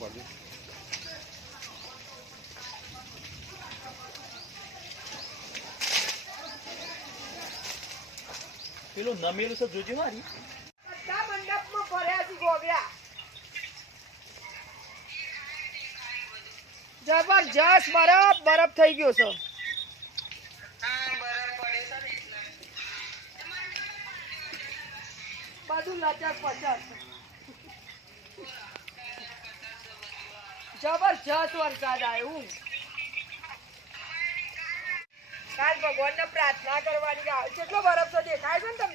પડજો પડજો પેલું નમેલું છે જોજો મારી. બધા મંડપમાં ભર્યા છે ગોગડા જબરજસ્ત બરફ બરફ થઈ ગયો છે. બધું લચક પચક. જબરજસ્ત વરસાદ આવ્યો. કાલ ભગવાનને પ્રાર્થના કરવાની કેટલો બરફ તો દેખાય છે ને